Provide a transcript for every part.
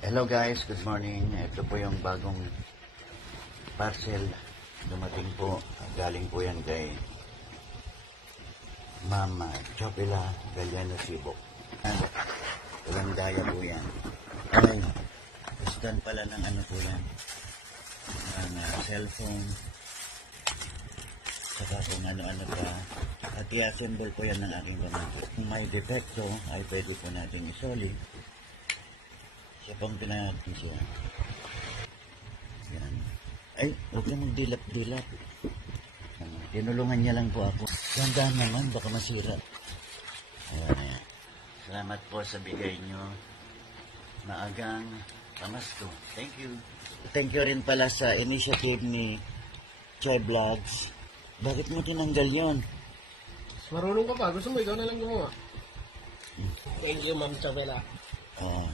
Hello guys, good morning. Ito po yung bagong parcel. Dumating po. Galing po yan kay Mama Chopila Galiano Sibok. Walang daya po yan. Ay, stand pala ng ano po yan. Ng cellphone. Saka kung ano-ano pa. At i-assemble po yan ng aking pamangkin. Kung may defecto, ay pwede po natin isoli. Siya pang pinatin siya. Yan. Ay, huwag na magdilap-dilap. Tinulungan niya lang po ako. Ganda naman, baka masira. Ayan. Salamat po sa bigay nyo. Maagang pamasko. Thank you. Thank you rin pala sa initiative ni Choy Vlogs. Bakit mo tinanggal yon? Marunong ka pa. Gusto mo, ikaw na lang gumawa. Thank you, Ma'am Chavela.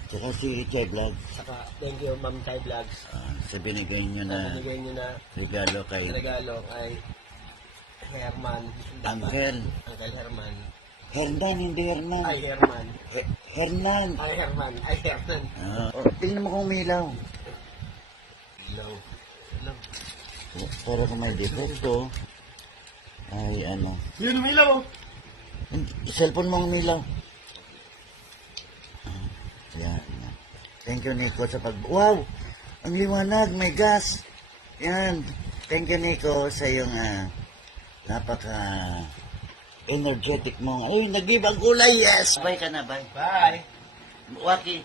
Tsaka si Choy Vlogs. Saka, thank you, Ma'am Chai Vlogs. Sa binigay nyo na Binigay nyo na regalo kay regalo kay Herman. Uncle. Uncle Herman. Hernan, hindi Hernan. Ay, Herman. Hernan. Ay, Herman. Ay, Herman. Tingnan mo kung umilaw. Ilaw. Ilaw. Para kung may defecto, ay ano. Yun, umilaw. Cellphone mo umilaw. Yan. Thank you, Nico, sa Wow! Ang liwanag, may gas. Yan. Thank you, Nico, sa iyong napaka-energetic mong. Ay, nag-give ang kulay. Yes! Bye ka na, bye. Bye. Waki.